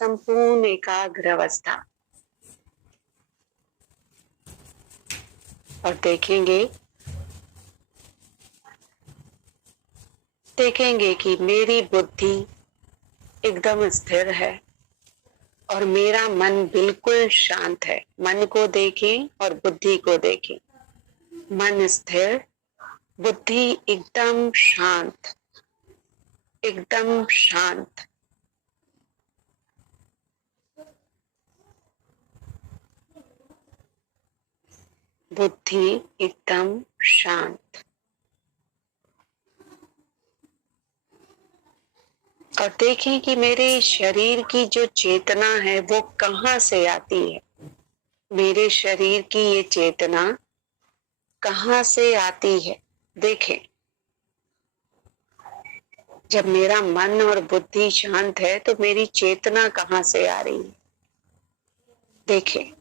संपूर्ण एकाग्र अवस्था। और देखेंगे कि मेरी बुद्धि एकदम स्थिर है और मेरा मन बिल्कुल शांत है। मन को देखें और बुद्धि को देखें। मन स्थिर, बुद्धि एकदम शांत, एकदम शांत। बुद्धि एकदम शांत। और देखें कि मेरे शरीर की जो चेतना है वो कहाँ से आती है। मेरे शरीर की ये चेतना कहाँ से आती है। देखें, जब मेरा मन और बुद्धि शांत है तो मेरी चेतना कहाँ से आ रही है। देखें,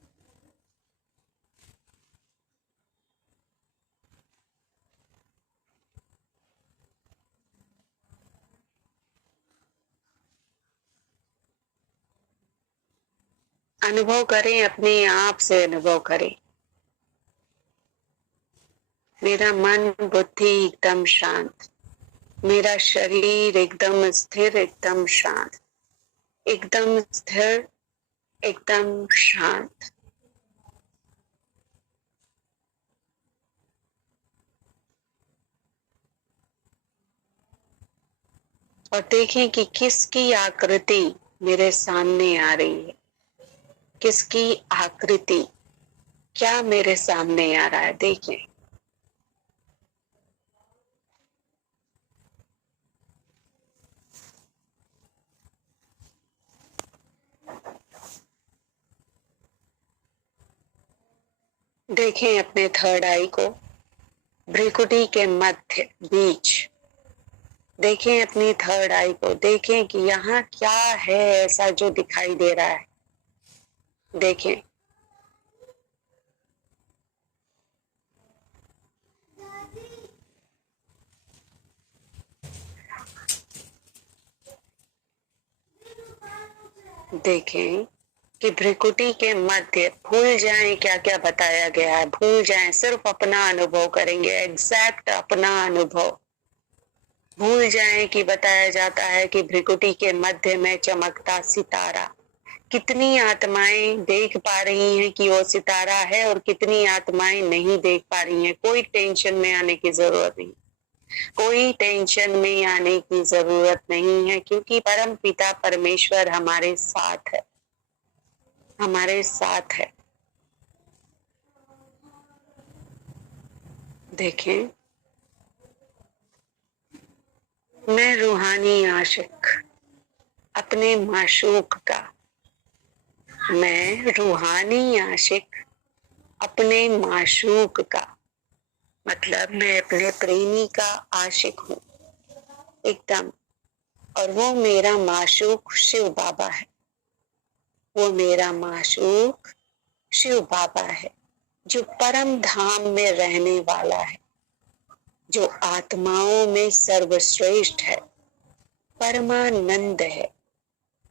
अनुभव करें, अपने आप से अनुभव करें। मेरा मन बुद्धि एकदम शांत, मेरा शरीर एकदम स्थिर, एकदम शांत, एकदम स्थिर, एकदम शांत। और देखें कि किसकी आकृति मेरे सामने आ रही है। किसकी आकृति, क्या मेरे सामने आ रहा है। देखें, देखें अपने थर्ड आई को, भ्रिकुटी के मध्य बीच। देखें अपनी थर्ड आई को, देखें कि यहाँ क्या है ऐसा जो दिखाई दे रहा है। देखें, देखें कि भ्रिकुटी के मध्य, भूल जाएं क्या क्या बताया गया है, भूल जाएं, सिर्फ अपना अनुभव करेंगे, एग्जैक्ट अपना अनुभव। भूल जाएं कि बताया जाता है कि भ्रिकुटी के मध्य में चमकता सितारा। कितनी आत्माएं देख पा रही हैं कि वो सितारा है और कितनी आत्माएं नहीं देख पा रही हैं। कोई टेंशन में आने की जरूरत नहीं, कोई टेंशन में आने की जरूरत नहीं है, क्योंकि परम पिता परमेश्वर हमारे साथ है, हमारे साथ है। देखें, मैं रूहानी आशिक अपने माशूक का, मैं रूहानी आशिक अपने माशूक का, मतलब मैं अपने प्रेमी का आशिक हूँ एकदम। और वो मेरा माशूक शिव बाबा है, वो मेरा माशूक शिव बाबा है, जो परम धाम में रहने वाला है, जो आत्माओं में सर्वश्रेष्ठ है, परमानंद है,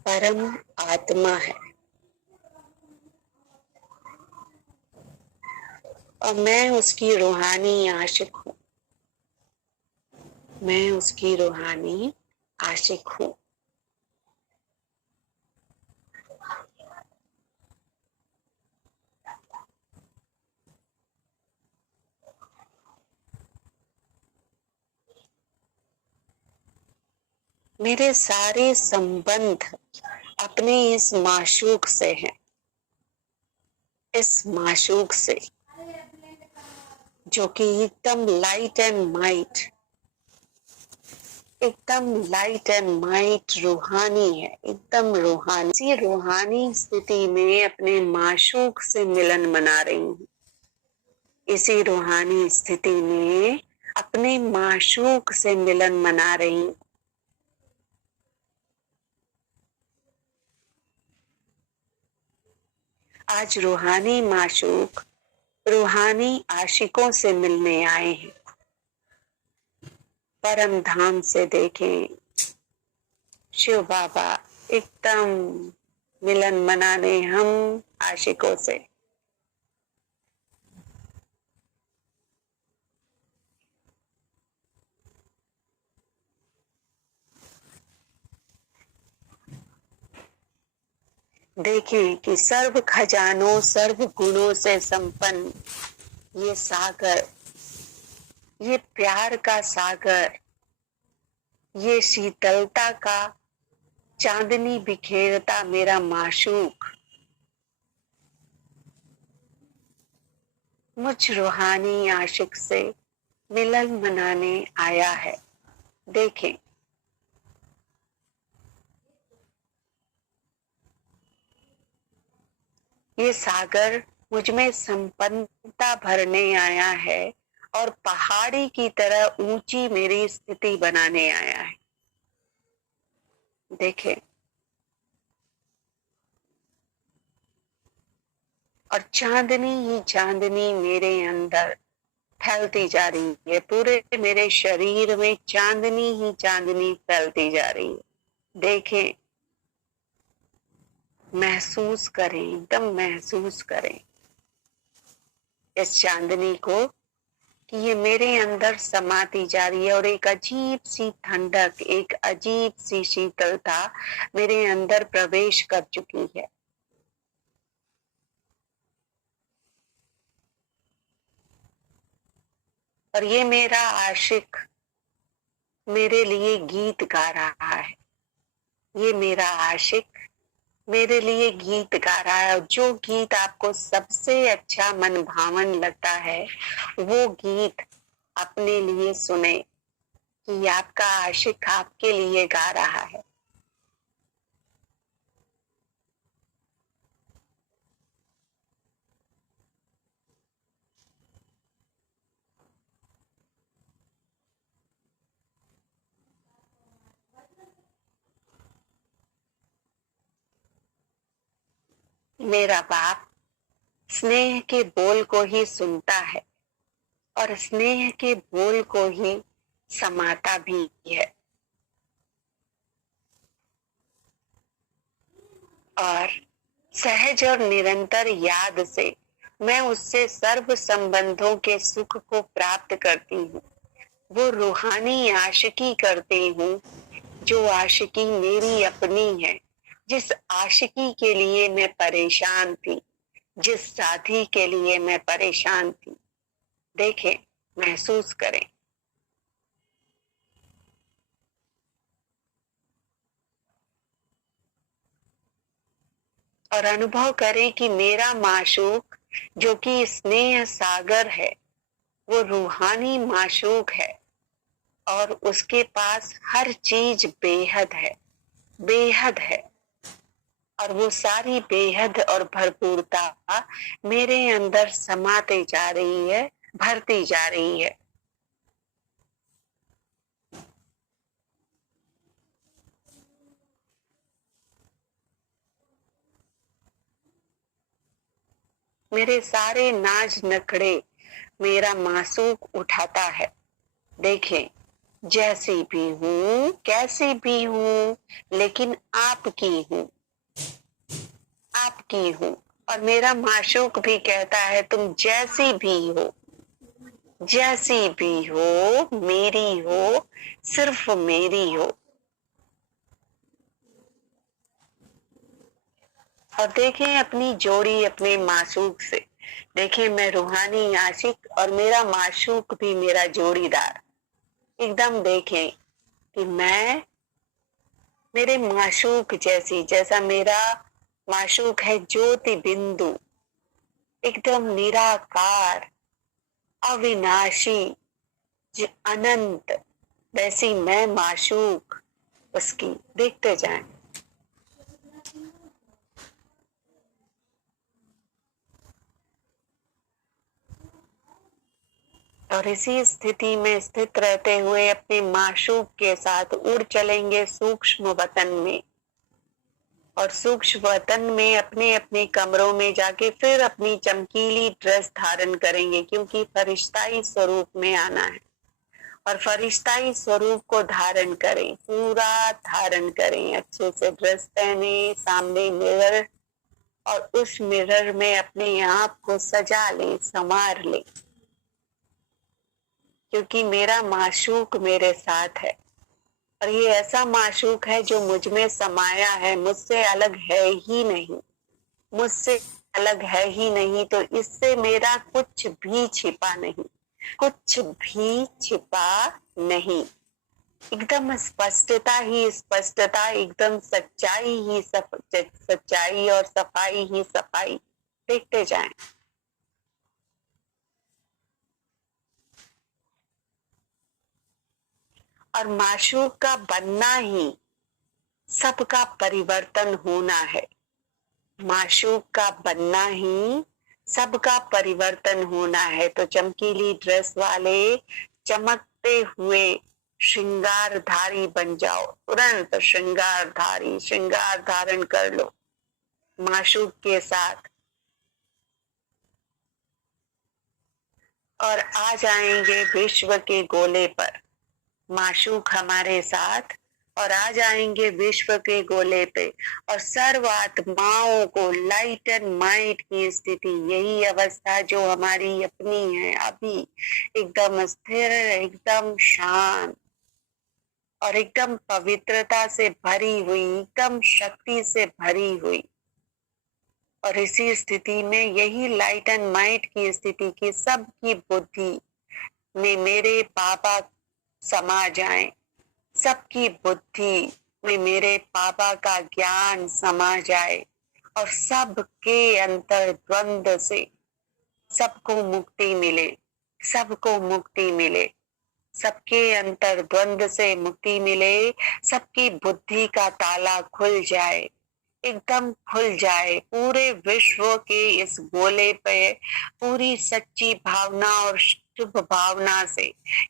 परम आत्मा है। और मैं उसकी रूहानी आशिक हूँ, मैं उसकी रूहानी आशिक हूँ। मेरे सारे संबंध अपने इस माशूक से हैं, इस माशूक से जो कि एकदम लाइट एंड माइट, एकदम लाइट एंड माइट रूहानी है, एकदम रूहानी। इसी रूहानी स्थिति में अपने माशूक से मिलन मना रही हूँ। इसी रूहानी स्थिति में अपने माशूक से मिलन मना रही हूँ। आज रूहानी माशूक रूहानी आशिकों से मिलने आए हैं। परम धाम से देखें, शिव बाबा एकदम मिलन मनाने हम आशिकों से। देखें कि सर्व खजानों सर्व गुणों से संपन्न ये सागर, ये प्यार का सागर, ये शीतलता का चांदनी बिखेरता मेरा माशूक मुझ रूहानी आशिक से मिलन मनाने आया है। देखें ये सागर मुझ में संपन्नता भरने आया है और पहाड़ी की तरह ऊंची मेरी स्थिति बनाने आया है। देखें और चांदनी ही चांदनी मेरे अंदर फैलती जा रही है। पूरे मेरे शरीर में चांदनी ही चांदनी फैलती जा रही है। देखें, महसूस करें, एकदम महसूस करें इस चांदनी को कि ये मेरे अंदर समाती जा रही है और एक अजीब सी ठंडक, एक अजीब सी शीतलता मेरे अंदर प्रवेश कर चुकी है। और ये मेरा आशिक मेरे लिए गीत गा रहा है। ये मेरा आशिक मेरे लिए गीत गा रहा है और जो गीत आपको सबसे अच्छा मन भावन लगता है वो गीत अपने लिए सुने कि आपका आशिक आपके लिए गा रहा है। मेरा बाप स्नेह के बोल को ही सुनता है और स्नेह के बोल को ही समाता भी है। और सहज और निरंतर याद से मैं उससे सर्व संबंधों के सुख को प्राप्त करती हूँ। वो रूहानी आशिकी करती हूँ जो आशिकी मेरी अपनी है। जिस आशिकी के लिए मैं परेशान थी, जिस साथी के लिए मैं परेशान थी। देखें, महसूस करें और अनुभव करें कि मेरा माशूक जो कि स्नेह सागर है वो रूहानी माशूक है और उसके पास हर चीज बेहद है, बेहद है। और वो सारी बेहद और भरपूरता मेरे अंदर समाते जा रही है, भरती जा रही है। मेरे सारे नाज नखड़े मेरा मासूक उठाता है। देखें, जैसी भी हूं, कैसी भी हूं, लेकिन आपकी हूं, आपकी हूं। और मेरा माशूक भी कहता है तुम जैसी भी हो, जैसी भी हो, मेरी हो, सिर्फ मेरी हो। और देखें अपनी जोड़ी अपने माशूक से। देखें, मैं रूहानी आशिक और मेरा माशूक भी मेरा जोड़ीदार। एकदम देखें कि मैं मेरे माशूक जैसी, जैसा मेरा माशूक है ज्योति बिंदु, एकदम निराकार, अविनाशी, अनंत, वैसी मैं माशूक उसकी। देखते जाएं। और इसी स्थिति में स्थित रहते हुए अपने माशूक के साथ उड़ चलेंगे सूक्ष्म वतन में। और सूक्ष्म वतन में अपने अपने कमरों में जाके फिर अपनी चमकीली ड्रेस धारण करेंगे क्योंकि फरिश्ताई स्वरूप में आना है। और फरिश्ताई स्वरूप को धारण करें, पूरा धारण करें। अच्छे से ड्रेस पहने, सामने मिरर, और उस मिरर में अपने आप को सजा लें, संवार लें, क्योंकि मेरा माशूक मेरे साथ है। और ये ऐसा माशूक है जो मुझ में समाया है, मुझसे अलग है ही नहीं, मुझसे अलग है ही नहीं। तो इससे मेरा कुछ भी छिपा नहीं, कुछ भी छिपा नहीं। एकदम स्पष्टता ही स्पष्टता, एकदम सच्चाई ही सच्चाई, और सफाई ही सफाई। देखते जाएं। और माशूक का बनना ही सबका परिवर्तन होना है। माशूक का बनना ही सबका परिवर्तन होना है। तो चमकीली ड्रेस वाले चमकते हुए श्रृंगारधारी बन जाओ, तुरंत श्रृंगारधारी, श्रृंगार धारण कर लो माशूक के साथ, और आ जाएंगे विश्व के गोले पर। माशूक हमारे साथ, और आ जाएंगे विश्व के गोले पे। और सर्व आत्माओं को लाइट एंड माइट की स्थिति, यही अवस्था जो हमारी अपनी है अभी, एकदम स्थिर, एकदम शांत और एकदम पवित्रता से भरी हुई, एकदम शक्ति से भरी हुई। और इसी स्थिति में, यही लाइट एंड माइट की स्थिति की सबकी बुद्धि में मेरे बाबा समा जाए, सबकी बुद्धि में मेरे बाबा का ज्ञान समा जाए, और सबके अंतर द्वंद से सबको मुक्ति मिले, सबको मुक्ति मिले, सबके अंतर द्वंद से मुक्ति मिले, सबकी बुद्धि का ताला खुल जाए, एकदम खुल जाए। पूरे विश्व के इस गोले पे पूरी सच्ची भावना और शुभ भावना से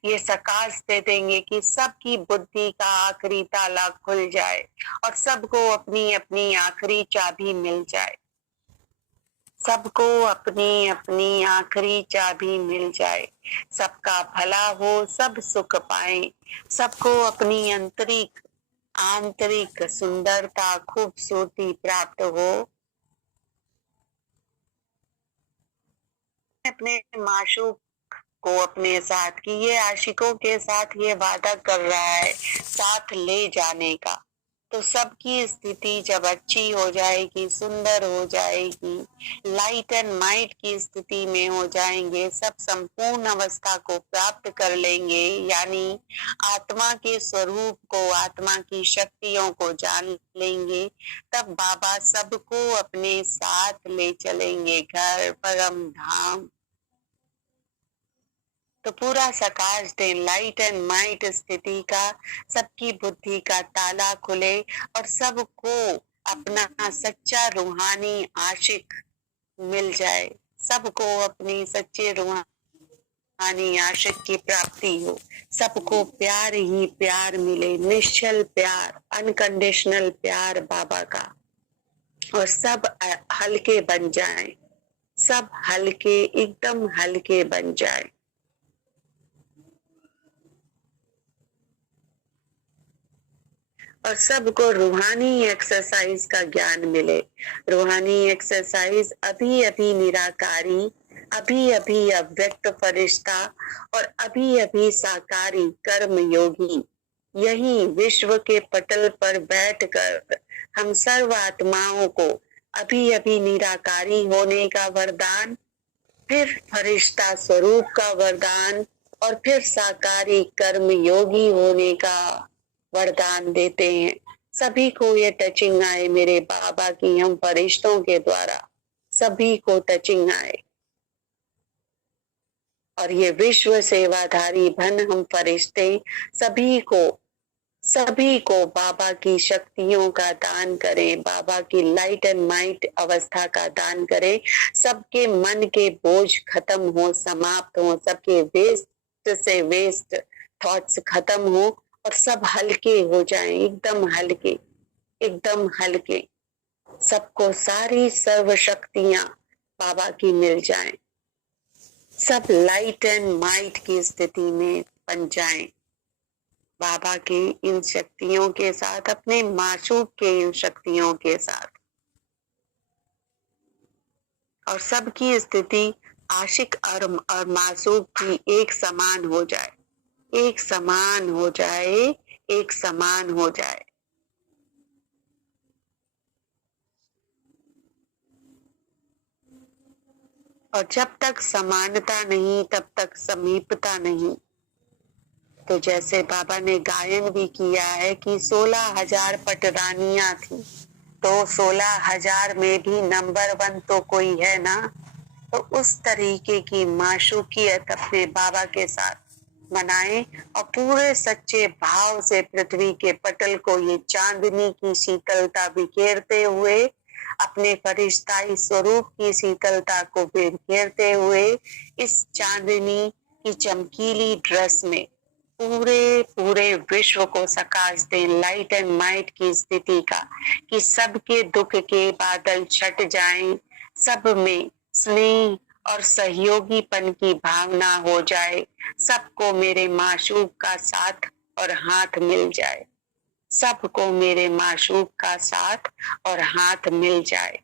ये सकाश दे देंगे कि सबकी बुद्धि का आखिरी ताला खुल जाए, और सबको अपनी अपनी आखिरी चाबी मिल जाए, सबको अपनी अपनी आखिरी चाबी मिल जाए। सबका भला हो, सब सुख पाए, सबको अपनी आंतरिक सुंदरता, खूबसूरती प्राप्त हो। अपने माशूक को अपने साथ, कि ये आशिकों के साथ ये वादा कर रहा है साथ ले जाने का। तो सबकी स्थिति जब अच्छी हो जाएगी, सुंदर हो जाएगी, लाइट एंड माइट की स्थिति में हो जाएंगे, सब संपूर्ण अवस्था को प्राप्त कर लेंगे, यानी आत्मा के स्वरूप को, आत्मा की शक्तियों को जान लेंगे। तब बाबा सबको अपने साथ ले चलेंगे घर, परम धाम। तो पूरा सकाश दें, लाइट एंड माइट स्थिति का, सबकी बुद्धि का ताला खुले, और सबको अपना सच्चा रूहानी आशिक मिल जाए, सबको अपनी सच्चे रूहानी आशिक की प्राप्ति हो, सबको प्यार ही प्यार मिले, निश्चल प्यार, अनकंडीशनल प्यार बाबा का। और सब हल्के बन जाएं, सब हल्के, एकदम हल्के बन जाएं। और सबको रूहानी एक्सरसाइज का ज्ञान मिले। रूहानी एक्सरसाइज अभी अभी निराकारी, अभी अभी अव्यक्त फरिश्ता, और अभी अभी साकारी कर्म योगी, यही विश्व के पटल पर बैठकर हम सर्व आत्माओं को अभी अभी निराकारी होने का वरदान, फिर फरिश्ता स्वरूप का वरदान, और फिर साकारी कर्म योगी होने का वरदान देते हैं। सभी को ये टचिंग आए मेरे बाबा की, हम फरिश्तों के द्वारा सभी को टचिंग आए। और ये विश्व सेवाधारी भन हम फरिश्ते सभी को बाबा की शक्तियों का दान करें, बाबा की लाइट एंड माइट अवस्था का दान करें। सबके मन के बोझ खत्म हो, समाप्त हो, सबके वेस्ट से वेस्ट थॉट्स खत्म हो, और सब हल्के हो जाएं, एकदम हल्के, एकदम हल्के। सबको सारी सर्व शक्तियां बाबा की मिल जाएं, सब लाइट एंड माइट की स्थिति में बन जाएं बाबा की इन शक्तियों के साथ, अपने माशूक के इन शक्तियों के साथ, और सबकी स्थिति आशिक और मासूक की एक समान हो जाए, एक समान हो जाए, एक समान हो जाए। और जब तक समानता नहीं तब तक समीपता नहीं। तो जैसे बाबा ने गायन भी किया है कि 16,000 पटरानियां थी, तो 16,000 में भी नंबर 1 तो कोई है ना। तो उस तरीके की माशूकियत अपने बाबा के साथ मनाएं और पूरे सच्चे भाव से पृथ्वी के पटल को ये चांदनी की शीतलता बिखेरते हुए, अपने फरिश्ताई स्वरूप की शीतलता को बिखेरते हुए, इस चांदनी की चमकीली ड्रेस में पूरे पूरे विश्व को सकाश दें लाइट एंड माइट की स्थिति का, कि सबके दुख के बादल छट जाएं, सब में स्नेह और सहयोगीपन की भावना हो जाए, सबको मेरे माशूक का साथ और हाथ मिल जाए, सबको मेरे माशूक का साथ और हाथ मिल जाए।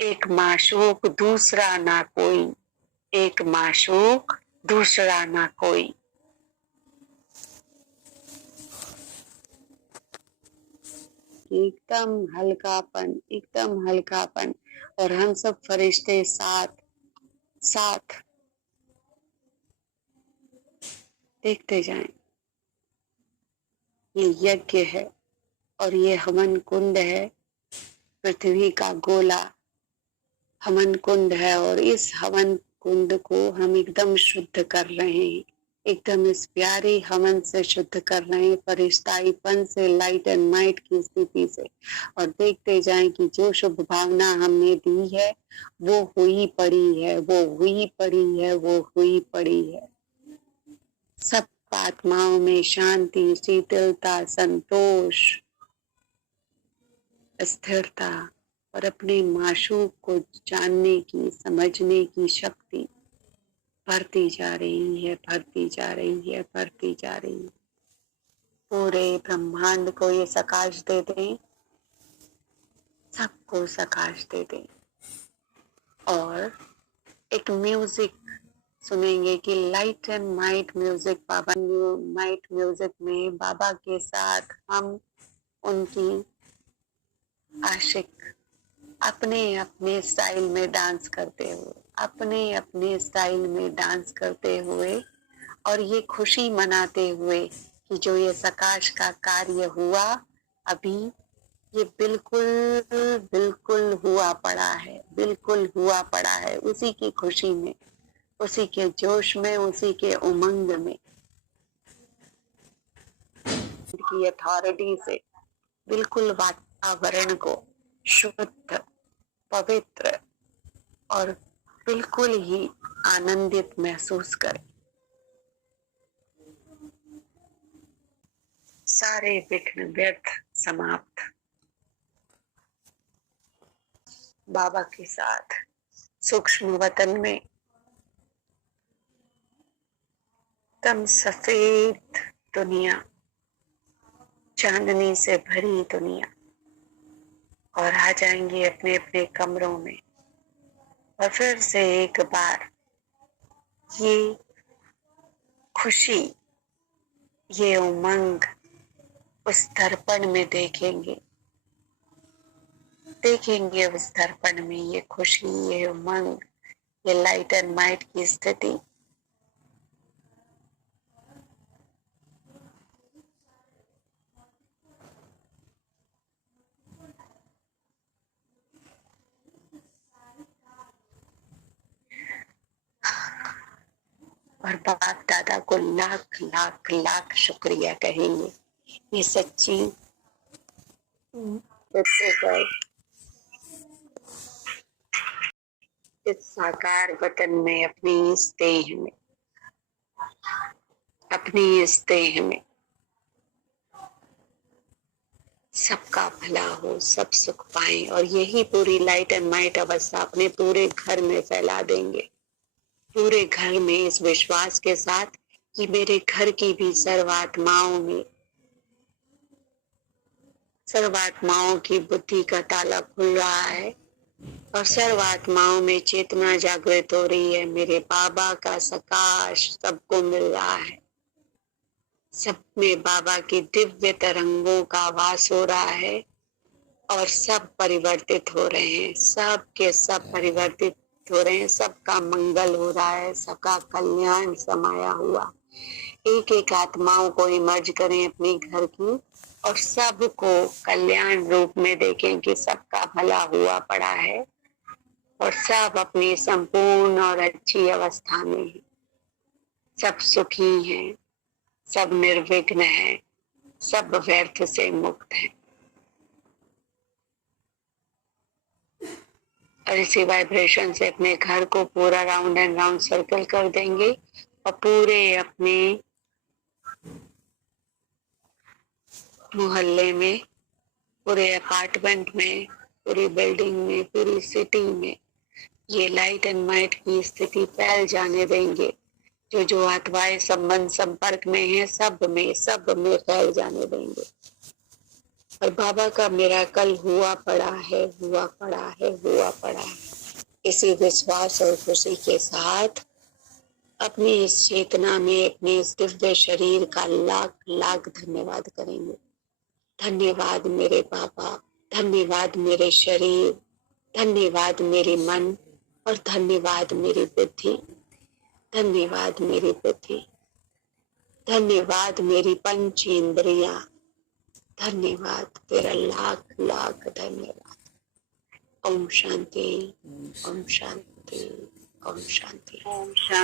एक माशूक दूसरा ना कोई, एक माशूक दूसरा ना कोई। एकदम हल्कापन, एकदम हल्कापन, और हम सब फरिश्ते साथ साथ देखते जाएं। ये यज्ञ है और ये हवन कुंड है, पृथ्वी का गोला हवन कुंड है, और इस हवन कुंड को हम एकदम शुद्ध कर रहे हैं, एकदम इस प्यारे हवन से शुद्ध कर रहे हैं, फरिश्ताईपन से, लाइट एंड माइट की स्थिति से। और देखते जाएं कि जो शुभ भावना हमने दी है वो हुई पड़ी है, वो हुई पड़ी है, वो हुई पड़ी है। सब आत्माओं में शांति, शीतलता, संतोष, स्थिरता और अपने माशूक को जानने की, समझने की शक्ति बढ़ती जा रही है, बढ़ती जा रही है, बढ़ती जा रही है। पूरे ब्रह्मांड को ये सकाश दे दें, सबको सकाश दे दें। और एक म्यूजिक सुनेंगे कि light and might music, Baba might music में बाबा के साथ हम उनकी आशिक अपने अपने स्टाइल में डांस करते हुए, अपने अपने स्टाइल में डांस करते हुए, और ये खुशी मनाते हुए कि जो ये सकाश का कार्य हुआ अभी, ये बिल्कुल बिल्कुल हुआ पड़ा है, बिल्कुल हुआ पड़ा है, उसी की खुशी में, उसी के जोश में, उसी के उमंग में, की अथॉरिटी से बिल्कुल वातावरण को शुद्ध, पवित्र और बिल्कुल ही आनंदित महसूस करें। सारे विघ्न व्यर्थ समाप्त। बाबा के साथ सूक्ष्म वतन में तम सफेद दुनिया, चांदनी से भरी दुनिया, और आ जाएंगे अपने अपने कमरों में। और फिर से एक बार ये खुशी, ये उमंग उस दर्पण में देखेंगे, देखेंगे उस दर्पण में ये खुशी, ये उमंग, ये लाइट एंड माइट की स्थिति। और बाप दादा को लाख लाख लाख शुक्रिया कहेंगे, ये सच्ची इस साकार वतन में, अपनी इस देह में, अपनी इस देह में सबका भला हो, सब सुख पाएं, और यही पूरी लाइट एंड माइट अवस्था अपने पूरे घर में फैला देंगे, पूरे घर में, इस विश्वास के साथ कि मेरे घर की भी सर्वात्माओं की बुद्धि का ताला खुल रहा है और सर्वात्माओं में चेतना जागृत हो रही है। मेरे बाबा का सकाश सबको मिल रहा है। सब में बाबा की दिव्य तरंगों का वास हो रहा है और सब परिवर्तित हो रहे हैं। सब के सब परिवर्तित हो रहे हैं। सबका मंगल हो रहा है, सबका कल्याण समाया हुआ। एक एक आत्माओं को इमर्ज करें अपने घर की और सबको कल्याण रूप में देखें कि सबका भला हुआ पड़ा है और सब अपनी संपूर्ण और अच्छी अवस्था में है। सब सुखी हैं, सब निर्विघ्न हैं, सब व्यर्थ से मुक्त हैं। और इसी वाइब्रेशन से अपने घर को पूरा राउंड एंड राउंड सर्कल कर देंगे और पूरे अपने मोहल्ले में, पूरे अपार्टमेंट में, पूरी बिल्डिंग में, पूरी सिटी में ये लाइट एंड माइट की स्थिति फैल जाने देंगे। जो जो आत्माएं संबंध संपर्क में है सब में फैल जाने देंगे। और बाबा का मिराकल हुआ पड़ा है, हुआ पड़ा है, हुआ पड़ा है। इसी विश्वास और खुशी के साथ अपनी इस चेतना में अपने इस दिव्य शरीर का लाख लाख धन्यवाद करेंगे। धन्यवाद मेरे बाबा, धन्यवाद मेरे शरीर, धन्यवाद मेरे मन और धन्यवाद मेरी बुद्धि, धन्यवाद मेरी बुद्धि, धन्यवाद मेरी पंच इंद्रियां, धन्यवाद तेरा लाख लाख धन्यवाद। ओम शांति, ओम शांति, ओम शांति, ओम शांति।